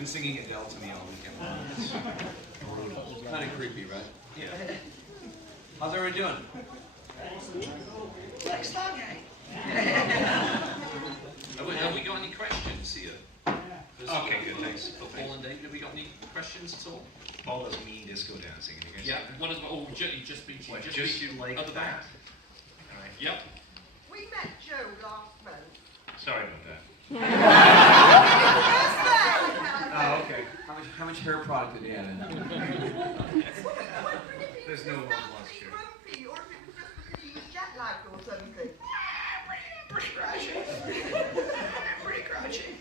been singing Adele to me all weekend long. It's brutal. Kind of creepy, right? Yeah. How's everyone doing? Like Stargate. Have we got any questions here? Okay, good, thanks. For Paul and David, have we got any questions at all? Paul doesn't mean disco dancing. You guys Yeah. see that? What about? Oh, you just speak. What, Just just speak you like at the back. that? All right. Yep. We met Joe last month. Sorry about that. Oh, okay. How much hair product did he have in? There's no one lost here. Grumpy, or if it was just because he was jet lagged or something. Pretty grouchy. Pretty grouchy.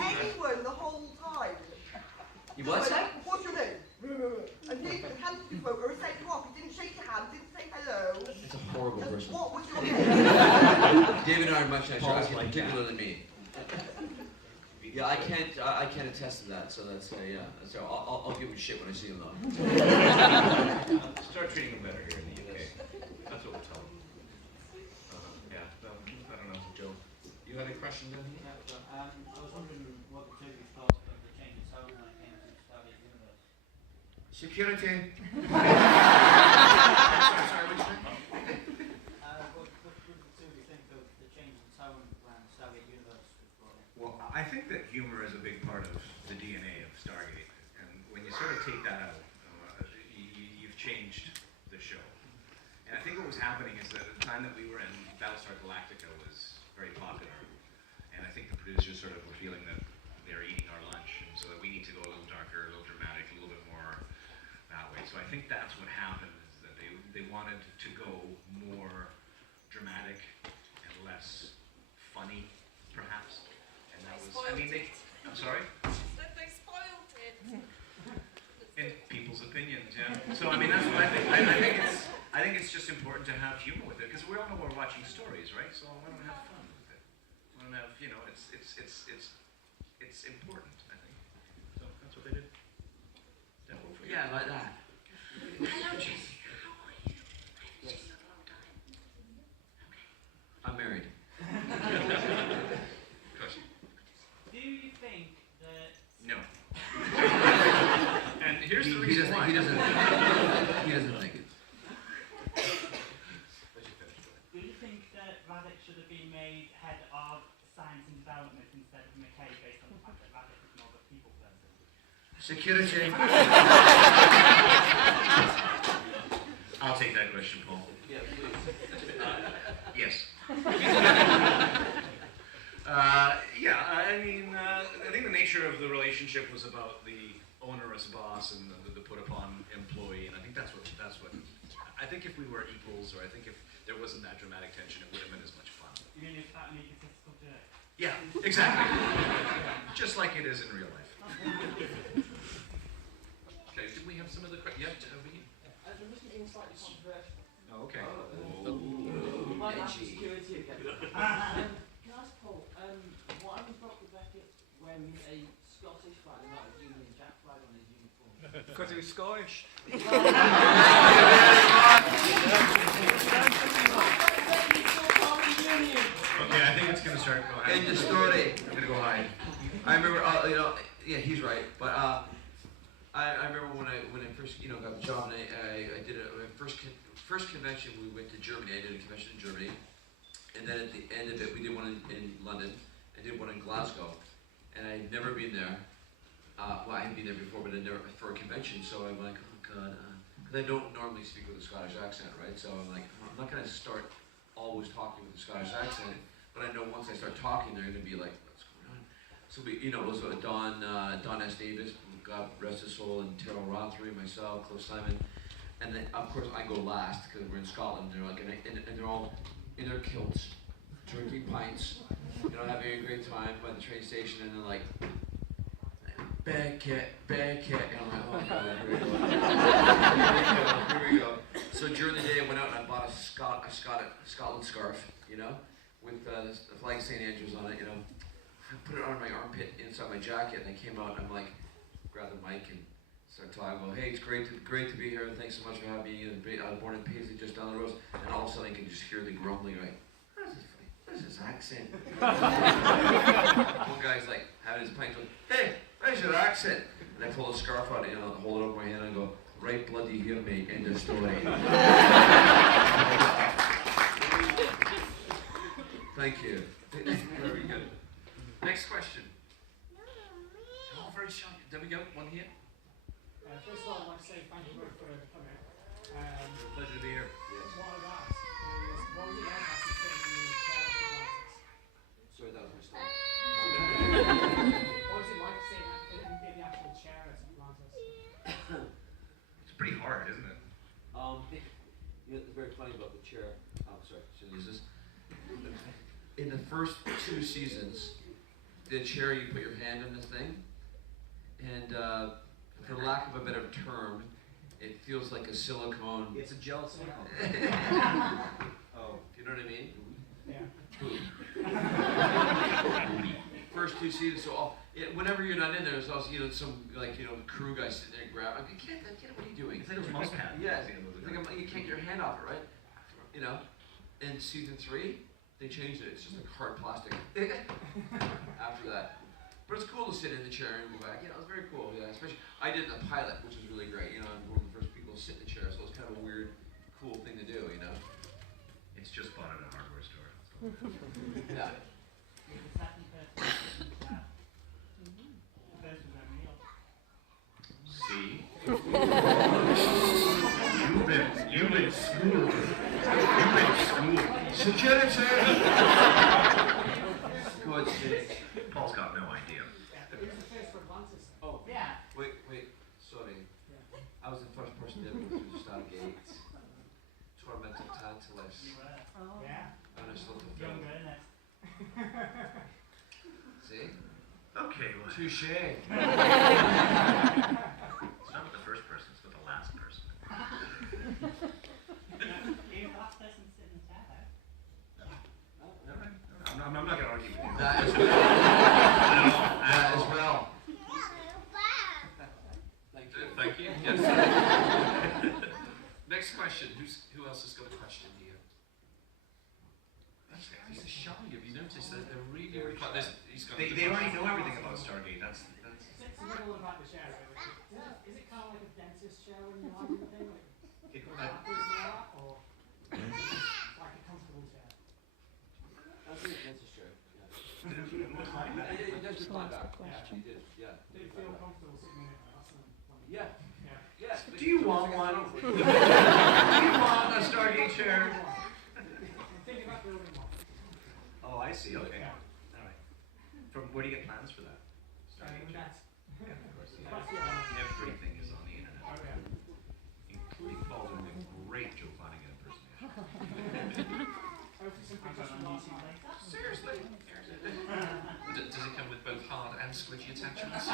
Anyone the whole time. You what? So, like, what's your name? And he handed you over, he said you off, he didn't shake your hand, didn't say hello. It's a horrible Just, person. what was your name? David and I are much nicer, Paul's like particularly me. Yeah, I can't attest to that. So that's yeah. So I'll give him shit when I see him though. Start treating them better here in the UK. That's what we'll tell them. Yeah, no, I don't know, Joe. You had a question then? Yeah, so, I was wondering what the two of you thought of the change in tone when it came to Stargate Universe. Security. Sorry, what did you say? What did the two of you think of the change in tone when Stargate Universe was brought in? Well, I think that humor is a big part of the DNA of Stargate, and when you sort of take that out, you've changed the show. And I think what was happening is that at the time that we were in, Battlestar Galactica was very popular, and I think the producers sort of were feeling that they're eating our lunch, and so that we need to go a little darker, a little dramatic, a little bit more that way. So I think that's what happened, is that they wanted to go more dramatic and less funny, perhaps. And that was, I mean, I'm sorry? They spoiled it. In people's opinions, yeah. So I mean, that's what I think. I think it's just important to have humor with it, because we all know we're watching stories, right? So why don't we have fun with it? Why don't we have, it's important, I think. So that's what they did. That work for you? Yeah, like that. Hello, Jessica. How are you? I've seen you a long time. I'm married. Question? Do you think that... No. And here's the He reason why. doesn't think it. Do you think that Radek should have been made head of science and development instead of McKay based on the fact that Radek is more of a people person? Security. I'll take that question, Paul. Yeah, please. Yes. Yeah, I mean, I think the nature of the relationship was about the onerous boss and the put upon employee, and I think that's what. I think if we were equals, or I think if there wasn't that dramatic tension, it would have been as much fun. You mean if that make a physical jerk? Yeah, exactly. Just like it is in real life. Okay. Did we have some other questions? Yeah. Over here. There must be slightly controversial. Oh, okay. You might ask security again. Can I ask Paul, why was Brock Beckett wearing a Scottish flag and not a Union Jack flag on his uniform? Because he was Scottish. Okay, I think it's going to start going. End the story. I'm going to go hide. I remember, yeah, he's right. But I remember when I first, got the job, and I did my first convention. We went to Germany. I did a convention in Germany, and then at the end of it, we did one in London. I did one in Glasgow, and I'd never been there. Well, I had been there before, but I'd never for a convention. So I'm like, oh god, because I don't normally speak with a Scottish accent, right? So I'm like, I'm not going to start always talking with a Scottish accent. But I know once I start talking, they're going to be like, what's going on? So we, it was Don S. Davis, God rest his soul, and Terrell Rothery, myself, Cliff Simon, and then of course I go last because we're in Scotland. They're like, and they're all in their kilts, drinking pints, having a great time by the train station, and they're like, Beckett, and I'm like, oh god, here we go. So during the day, I went out and I bought a Scotland scarf, with the flag of St. Andrews on it, I put it on my armpit inside my jacket, and I came out and I'm like, grab the mic and start talking about, hey, it's great to be here, and thanks so much for having me. I was born in Paisley, just down the road, and all of a sudden I can just hear the grumbling, like, what is this accent? One guy's like having his pint, going, hey, accent. And I pull a scarf out, hold it over my hand and go, right bloody here, mate, end of story. Thank you. Very good. Next question. Oh, very sharp. There we go. One here. First of all, I'd like to say thank you both for coming. Pleasure to be here. What I've asked is, what was it like after sitting in the chair at Atlantis? Sorry, that was my story. What was it like sitting in the actual chair at Atlantis? It's pretty hard, isn't it? It's very funny about the chair. Oh, sorry, should I use this? In the first 2 seasons, the chair, you put your hand in the thing, and for lack of a better term, it feels like a silicone. It's a gel silicone. Oh, you know what I mean? Yeah. First 2 seasons, so whenever you're not in there, there's also some crew guy sitting there grabbing. Get it, what are you doing? It's like a mouse pad. Yeah, it's like you can't get your hand off it, right? In season 3, they changed it. It's just like hard plastic. After that, but it's cool to sit in the chair and go back. It was very cool. Yeah, especially I did it in the pilot, which was really great. I'm one of the first people to sit in the chair, so it's kind of a weird, cool thing to do. It's just bought at a hardware store. Yeah. You're the second person to sit in the chair. The first was Nykl. See? You've been schooled. You've been schooled. Security! Good sake. Paul's got no idea. Who's the first for Atlantis? Oh, Yeah. wait, sorry. Yeah. I was the first person to ever go through the Stargate. Tormented Tantalus. You were. Yeah. And I still fulfilled. Younger, innit? See? Okay, well, Touche. it's not with the first person, it's with the last person. You're the last person to sit in the chair, though. All right. I'm not going to argue with you. That as well. That as well. Thank you. Yes. Next question. Who else has got a question here? These are shy. Have you noticed that they're really quite? They already know everything about Stargate. That's. It's a little about the chair. Is it kind of like a dentist chair when you're lying in the thing? It, Or like a comfortable chair? That's a dentist chair. Yeah. Recline back. It does recline back. Yeah. It did, yeah. Did it feel comfortable sitting in it? That's the one. Yeah. Yeah. Yeah. Do you want one? Do you want a Stargate chair? I'm thinking about building one. Oh, I see. Okay. Yeah. All right. Where do you get plans for that? Stargate chair. That's, Yeah, of course. that's the other. Everything is on the internet, Oh yeah. including Paul doing a great Joe Flanagan impersonation. Hopefully some I've pictures got from on last YouTube night. later. Seriously? Does it come with both hard and squidgy attachments?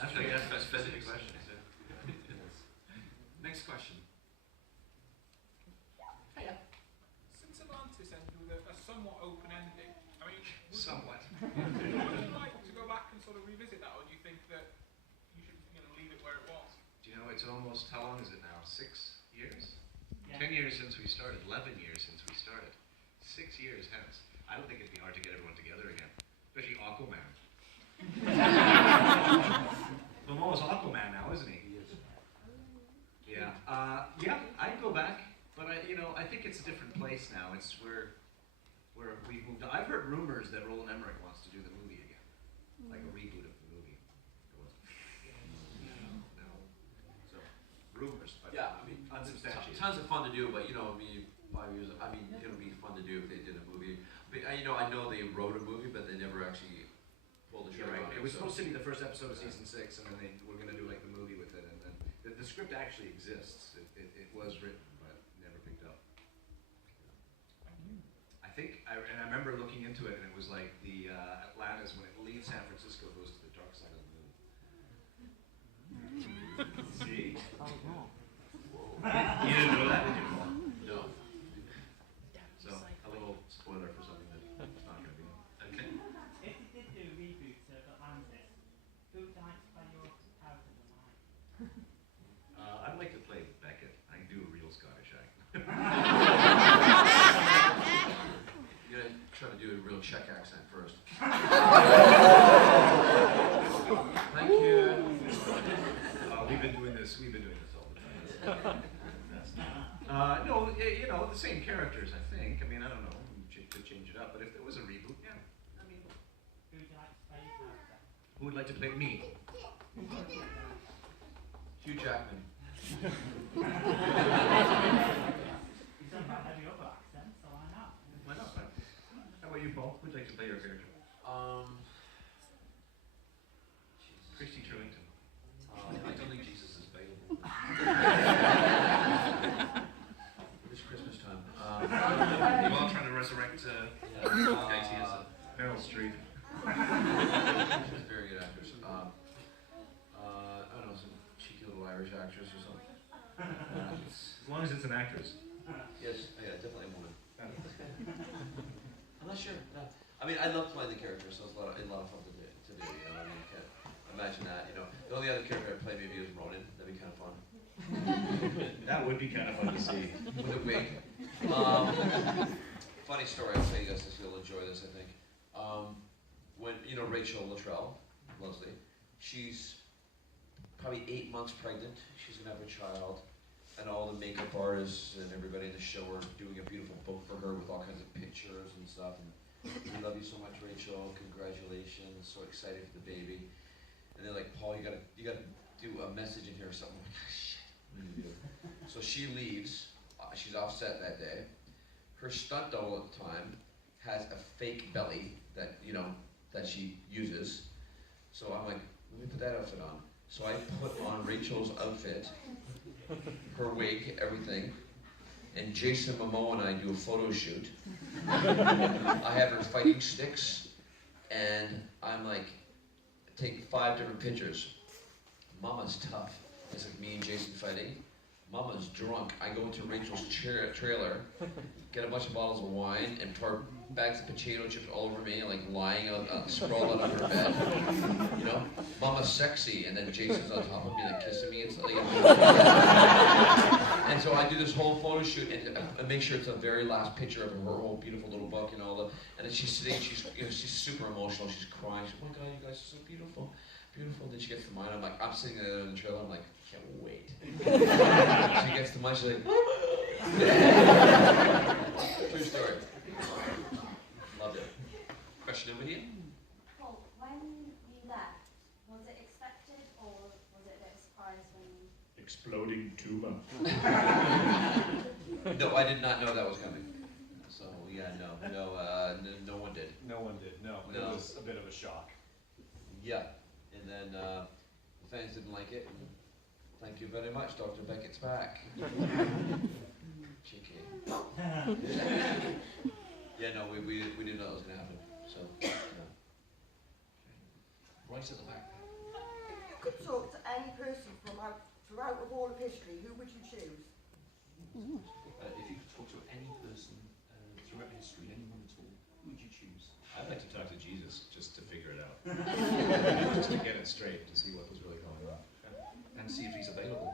That's a specific question. Next question. Since Atlantis ended with a somewhat open ending, I mean, Somewhat. would you like to go back and sort of revisit that, or do you think that you should, leave it where it was? Do you know it's almost, how long is it now? 6 years? Yeah. 10 years since we started, 11 years since we started. 6 years hence. I don't think it'd be hard to get everyone together again, especially Aquaman. Momoa's Aquaman now, isn't he? Yeah. Yeah, I'd go back, but I think it's a different place now. It's where we've moved on. I've heard rumors that Roland Emmerich wants to do the movie again, like a reboot of the movie. No. So, rumors, but Yeah, I mean, unsubstantiated. tons of fun to do, but 5 years, it'll be fun to do if they did a movie. But I know they wrote a movie, but they never actually pulled the You're trigger right. on It was so. supposed to be the first episode of season 6, and then they were going to do like the movie with it, and then the script actually exists. It was written, but never picked up. I think, and I remember looking into it, and it was like the Atlantis, when it leaves San Francisco, goes to the dark side of the moon. See? You didn't know that, did you, Paul? No. So, a little spoiler for something that's not going to be. Okay. If you did do a reboot of Atlantis, who would you like to play your character tonight? I'd like to play Beckett. I can do a real Scottish accent. You're gonna try to do a real Czech accent first. Thank you. We've been doing this all the time. No, you know, the same characters, I think. I mean, I don't know. We could change it up, but if there was a reboot, yeah. I mean, Who would you like to play your character? who would like to play me? Hugh Jackman. You've done about every other accent, so why not? Why not? How about you, Paul? Who'd like to play your character? Christy Turlington. I don't think Jesus is available. It's Christmas time. You are trying to resurrect Katie, is it? Meryl Streep. She's a very good actress. I don't know, some cheeky little Irish actress or something. As long as it's an actress. Yes, yeah, definitely a woman. I'm not sure. No. I mean, I love playing the character, so it's a lot of fun to do. You know, I mean, you can't imagine that. You know, the only other character I'd play maybe is Ronan. That'd be kind of fun. That would be kind of fun to see. With a wig. Funny story. I'll tell you guys this. You'll enjoy this, I think. When you know Rachel Luttrell, Leslie, she's probably 8 months pregnant. She's gonna have a child, and all the makeup artists and everybody in the show are doing a beautiful book for her with all kinds of pictures and stuff. And we love you so much, Rachel. Congratulations. So excited for the baby. And they're like, Paul, you gotta do a message in here or something. I'm like, ah, shit. What do you do? So she leaves. She's off set that day. Her stunt double at the time has a fake belly that that she uses. So I'm like, let me put that outfit on. So I put on Rachel's outfit, her wig, everything, and Jason Momoa and I do a photo shoot. I have her fighting sticks, and I'm like, take 5 different pictures. Mama's tough. It's like me and Jason fighting. Mama's drunk. I go into Rachel's trailer, get a bunch of bottles of wine, and pour bags of potato chips all over me, like lying sprawled out on her bed. You know, Mama's sexy, and then Jason's on top of me, like kissing me. It's like, and so I do this whole photo shoot and make sure it's the very last picture of her whole beautiful little book and all the. And then she's sitting, she's super emotional. She's crying. She's, oh my God, you guys are so beautiful, beautiful. Then she gets to mine. I'm sitting there in the trailer. I'm like, can't wait. She gets to mine. She's like, true story. Loved it. Question over here. Paul, when you left, was it expected or was it a bit of a surprise when you... Exploding tumor. No, I did not know that was coming. So yeah, no one did. No one did, no. It was a bit of a shock. Yeah, and then the fans didn't like it. And thank you very much, Dr. Beckett's back. Cheeky. Yeah, no, we didn't know that was going to happen. So, right at the back. If you could talk to any person throughout of all of history, who would you choose? If you could talk to any person throughout history, anyone at all, who would you choose? I'd like to talk to Jesus just to figure it out. Just to get it straight, to see what was really going on. And see if he's available.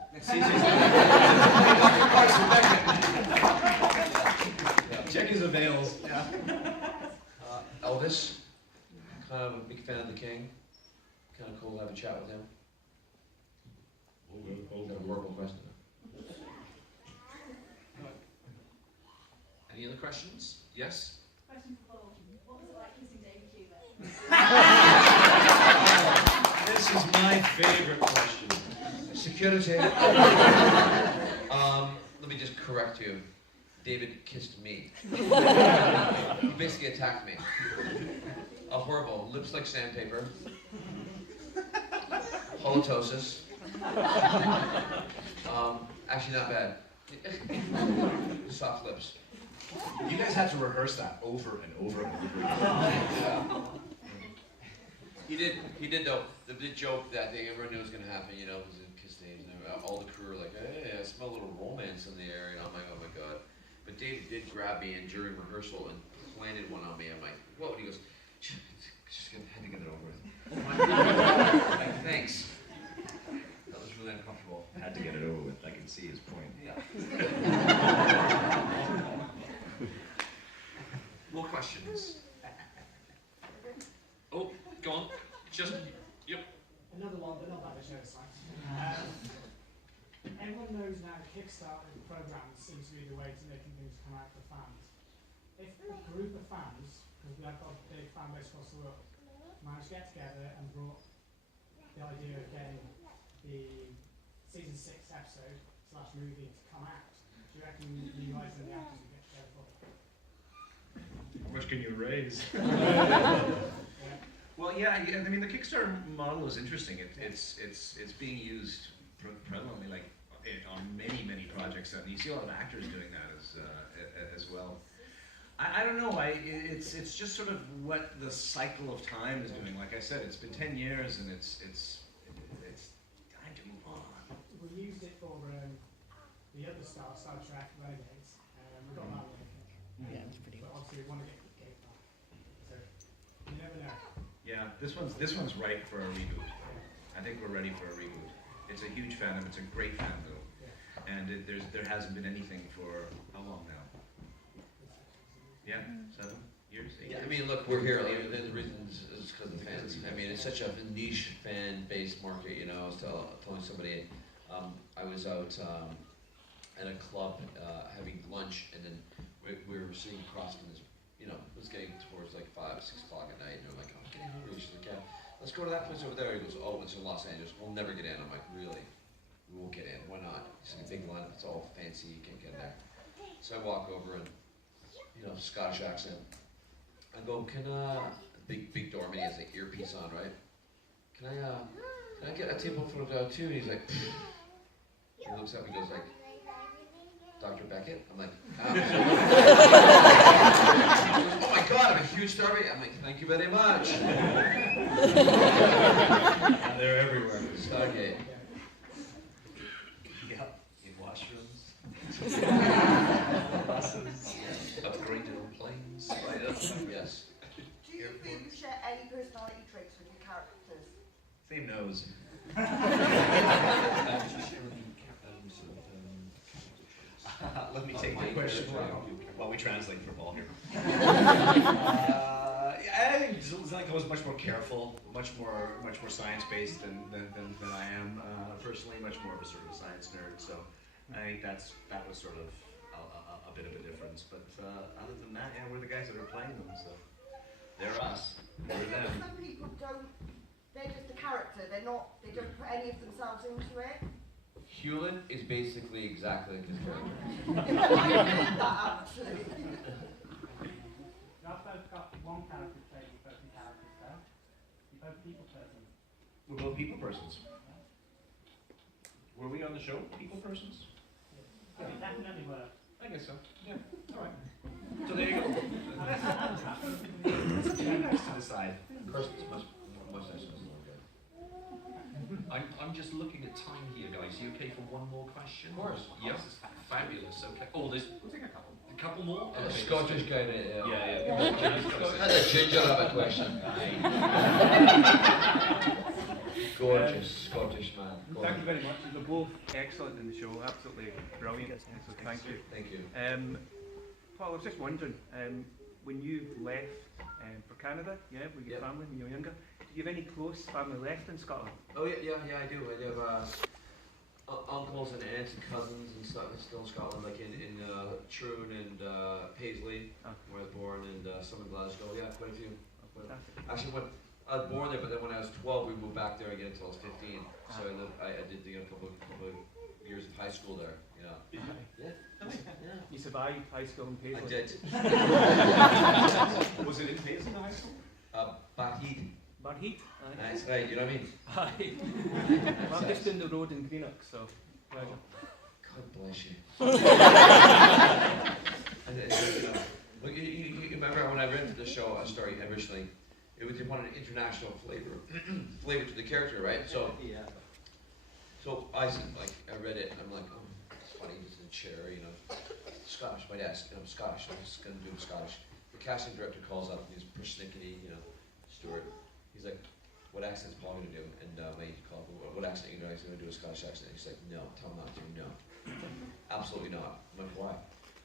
Check his avails. Elvis, kind of a big fan of the King. Kind of cool to have a chat with him. Got a horrible question. Any other questions? Yes? Question for Paul. What was it like kissing David Cuba? This is my favorite question. Security. Let me just correct you. David kissed me. He basically attacked me. Horrible. Lips like sandpaper. Halitosis. Actually not bad. Soft lips. You guys had to rehearse that over and over and over again. He did though. The joke that they ever knew was gonna happen, you know, was in kiss names and all the crew were like, hey, I smell a little romance in the air, and I'm like, oh my God. But Dave did grab me in during rehearsal and planted one on me. I'm like, whoa, and he goes, just had to get it over with. I'm like, thanks. That was really uncomfortable. Had to get it over with. I can see his point. Yeah. More questions? Oh, go on. Just, yep. Another one, but not that much oversight. Everyone knows now Kickstarter programs seems to be the way to making things come out for fans. If a group of fans, because we have got a big fan base across the world, managed to get together and brought the idea of getting the season 6 episode / movie to come out, do you reckon you guys and the actors would get together for it? How much can you raise? Yeah. Well, yeah. I mean, the Kickstarter model is interesting. It's being used prevalently, like on many projects, and you see a lot of actors doing that as well. I don't know. It's just sort of what the cycle of time is doing. Like I said, it's been 10 years, and it's time to move on. We used it for the other Star Trek Renegades. We got that one. Yeah, it's pretty But obviously we want to get that. So you never know. Yeah, this one's right for a reboot. I think we're ready for a reboot. It's a huge fandom. It's a great fandom, and there hasn't been anything for how long now? Yeah, 7 years, 8 Yeah, years. I mean, look, we're here. The reason is because of the fans. I mean, it's such a niche fan-based market. You know, I was telling somebody, I was out at a club having lunch, and then we were sitting across from this. You know, it was getting towards like 5, 6 o'clock at night, and I'm like, I'm getting hungry. She's like, yeah, let's go to that place over there. He goes, oh, it's in Los Angeles. We'll never get in. I'm like, really? We won't get in. Why not? It's like a big line. It's all fancy. You can't get in there. So I walk over and, you know, Scottish accent. I go, big doorman, he has an earpiece on, right? Can I get a table for two? And he's like, he looks at me, goes like, Dr. Beckett? I'm like, oh my God, I'm a huge Stargate. I'm like, thank you very much. And they're everywhere. Stargate. Yep. In washrooms. Buses. Upgraded on planes. Yes. Do you feel you share any personality traits with your characters? Same nose. Let me take the question while we translate for Paul here. I think Nykl was much more careful, much more science-based than I am personally. Much more of a sort of a science nerd. So I think that was sort of a bit of a difference. But other than that, yeah, we're the guys that are playing them. So they're us. We're them. Some people don't. They're just a character. They don't put any of themselves into it. Hewlin is basically exactly like his character. I read that actually. I've both got one character trait with both your characters though. You're both people persons. We're both people persons. Were we on the show people persons? Yeah. You definitely were. I guess so. Yeah. All right. So there you go. Too nice to decide. Person's much nicer. I'm just looking at time here, guys. You okay for one more question? Of course. Yes. Fabulous. Okay. Oh, we'll take a couple. A couple more? A Okay, Scottish guy, Yeah. That's a ginger of a question. Gorgeous Scottish man. Thank you very much. You're both excellent in the show, absolutely brilliant. So thank you. Thank you. Paul, I was just wondering, when you left for Canada, with your family when you were younger, do you have any close family left in Scotland? Oh yeah, I do. I have uncles and aunts and cousins and stuff still in Scotland, like in Troon and Paisley, where I was born, and some in Glasgow. Yeah, quite a few. Actually, when I was born there, but then when I was 12, we moved back there again until I was 15. So I did a couple of years of high school there. Yeah. You survived high school in Paisley? I did. Was it in Paisley High School? Barheat. Barheat? That's right, you know what I mean? Aye. I'm just in the road in Greenock, so pleasure. God bless you. Look, you remember when I rented the show, a story originally, they wanted an international flavor to the character, right? So I said, I read it, and I'm like, oh, it's funny, he's in a chair, Scottish, my dad's, I'm Scottish, I'm just gonna do him Scottish. The casting director calls up, and he's persnickety, Stuart. He's like, what accent's Paul gonna do? And my agent called him, what accent are you gonna do? He's gonna do a Scottish accent. He's like, no, tell him not to, no. Absolutely not. I'm like, why?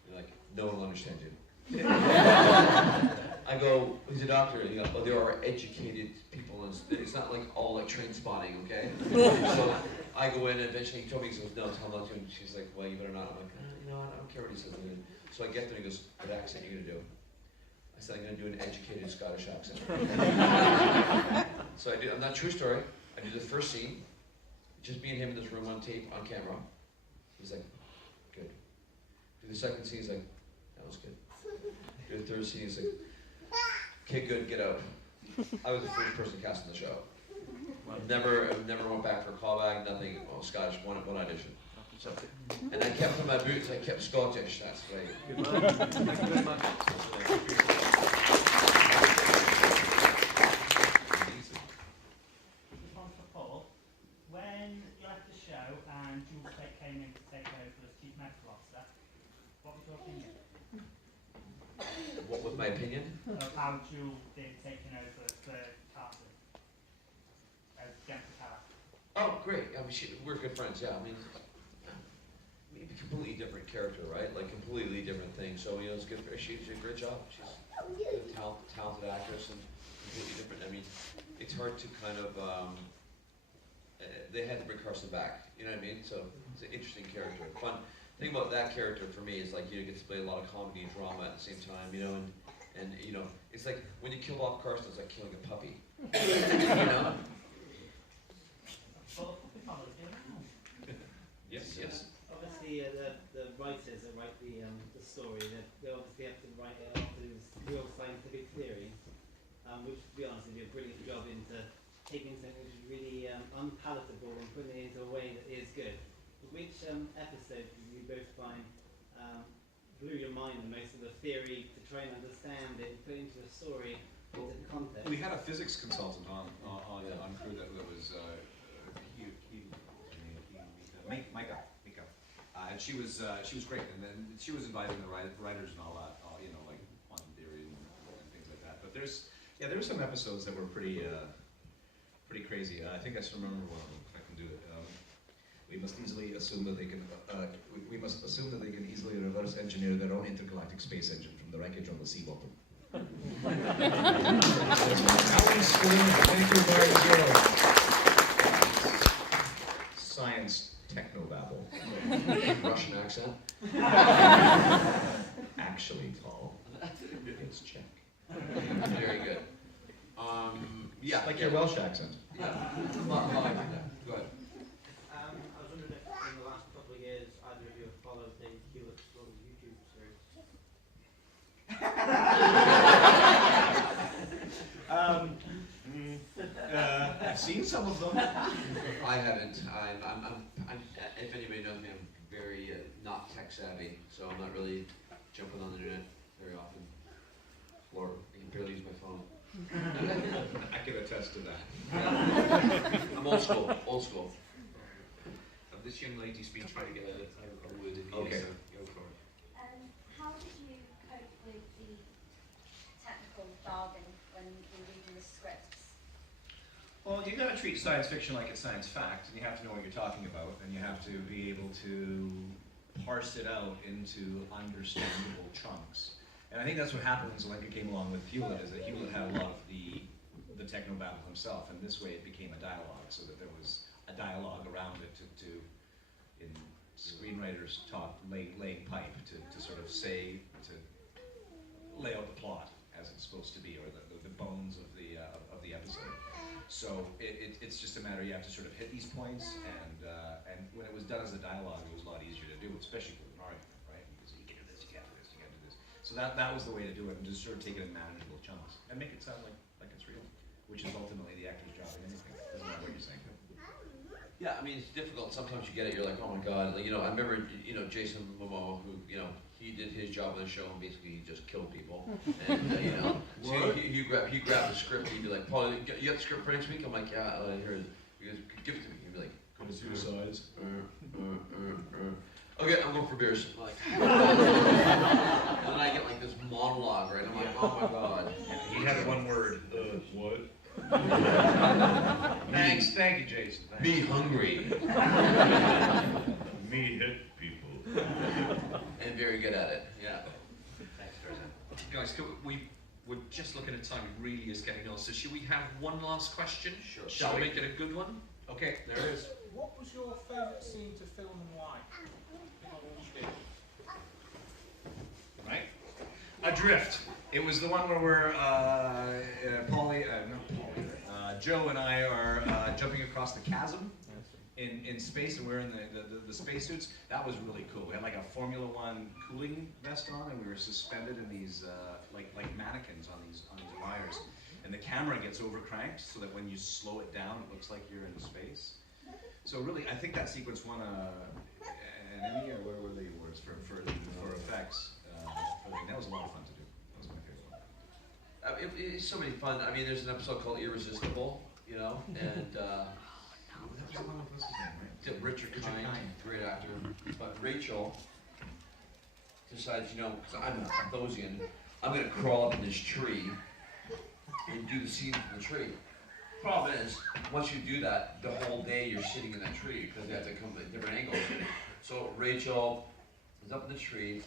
You're like, no one will understand you. I go, he's a doctor, and he goes, oh, there are educated people, and it's not like all like train spotting, okay? So I go in, and eventually he told me, he goes, no, tell him not to, and she's like, well, you better not. I'm like, you know, I don't care what he says. So I get there, and he goes, what accent are you gonna do? I said, I'm gonna do an educated Scottish accent. So I do, I'm not true story, I do the first scene, just me and him in this room on tape, on camera. He's like, good. Do the second scene, he's like, that was good. Do the third scene, he's like, okay, good, get out. I was the first person cast in the show. I've never went back for a callback, nothing. Well, Scottish, one audition. And I kept on my boots, I kept Scottish, that's right. Good man. Thank you very much. This one's for Paul. When you left the show and Jules came in to take over as Chief Medical Officer, what was your opinion? What was my opinion? Of how Jules did taking over for Carson as Jennifer Keller. Oh, great. I mean, we're good friends, yeah. I mean, completely different character, right? Like, completely different thing. So, you know, it's good for her. She did a great job. She's a talented actress and completely different. I mean, it's hard to kind of, they had to bring Carson back, you know what I mean? So, it's an interesting character. Fun. The thing about that character for me is, like, you know, get to play a lot of comedy and drama at the same time, you know, and you know, it's like, when you kill off Carson, it's like killing a puppy. You know? Yes. Obviously, the writers that write the story, they obviously have to write it after this real scientific theory, which, to be honest, they do a brilliant job into taking something which is really unpalatable and putting it into a way that is good. Which episode did you both find blew your mind the most of the theory to try and understand it and put it into a story, into context? We had a physics consultant on crew that was Micah. And she was great, and then she was inviting the writers and all that, you know, like quantum theory and things like that. But there were some episodes that were pretty crazy. I think I still remember one of them. If I can do it. We must assume that they can easily reverse engineer their own intergalactic space engine from the wreckage on the sea bottom. Alan Spoon, thank you very much. Science technobabble. Russian accent? Actually, Paul, it's Czech. Very good. Yeah. Like your Welsh accent. Yeah. Go ahead. I was wondering if in the last couple of years either of you have followed the Hewitt's YouTube series. I've seen some of them. I haven't. I'm if anybody knows me, I'm very not tech savvy, so I'm not really jumping on the internet very often. Or I can barely use my phone. I can attest to that. I'm old school. This young lady's been trying to get a word in here, Okay. so go for it. How did you cope with the technical jargon when you were reading the scripts? Well, you got to treat science fiction like it's science fact, and you have to know what you're talking about, and you have to be able to parse it out into understandable chunks. And I think that's what happened when Zelenka came along with Hewlett, is that Hewlett had a lot of the technobabble himself, and this way it became a dialogue, so that there was a dialogue around it to in screenwriters talk, laying pipe to sort of say, to lay out the plot as it's supposed to be, or the bones of the episode. So it's just a matter, you have to sort of hit these points, and when it was done as a dialogue, it was a lot easier to do, especially with an argument, right? Because you can do this, you can't do this, you can't do this. So that was the way to do it, and just sort of take it in manageable chunks and make it sound like it's real, which is ultimately the actor's job in anything. Doesn't matter what you're saying. Yeah, I mean, it's difficult. Sometimes you get it, you're like, oh my God. Like, you know, I remember, you know, Jason Momoa, who, you know, he did his job on the show and basically he just killed people. And, you know, so he grabbed the script and he'd be like, Paul, you got the script for next week? I'm like, yeah, here it is. He goes, give it to me. He'd be like, go to suicides. Okay, I'm going for beers. I'm like, and then I get like this monologue, right? I'm like, oh my God. He had one word. What? Thanks, thank you, Jason. Thanks. Be hungry. Me hit people. And very good at it. Yeah. Thanks, Tarzan. Guys, we're just looking at time. It really is getting on. So should we have one last question? Sure. Shall we make it a good one? Okay, there it is. What was your favourite scene to film and why? In all you did. Right? Adrift. It was the one where we're Joe and I are jumping across the chasm in space, and we're in the spacesuits. That was really cool. We had like a Formula One cooling vest on, and we were suspended in these like mannequins on these wires. And the camera gets overcranked so that when you slow it down, it looks like you're in space. So really, I think that sequence won an Emmy, or what were the awards for effects. That was a lot of fun to do. That was my favorite one. It's so many fun. I mean, there's an episode called Irresistible, you know, and That was the one with what's his name, right? Richard Kind, great actor. But Rachel decides, you know, because I'm a Thosian, I'm going to crawl up in this tree and do the scene from the tree. Problem is, once you do that, the whole day you're sitting in that tree because they have to come at different angles. So Rachel is up in the tree,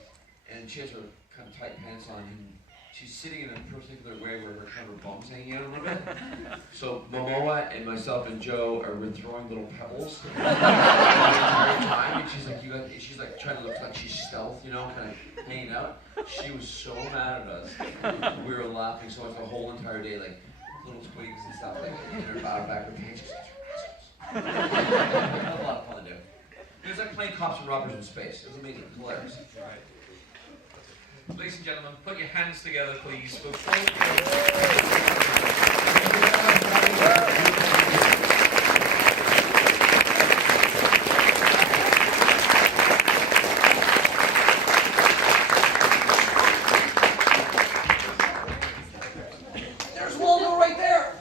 and she has her kind of tight pants on, and she's sitting in a particular way where her bum's hanging out a little bit. So Momoa and myself and Joe are throwing little pebbles the entire time, and she's like trying to look like she's stealth, you know, kind of hanging out. She was so mad at us. We were laughing so much the whole entire day, like little twigs and stuff, like in her back of her pants. That was a lot of fun to do. It was like playing cops and robbers in space. It was amazing. It was hilarious. Right. Ladies and gentlemen, put your hands together, please. For full There's Waldo right there!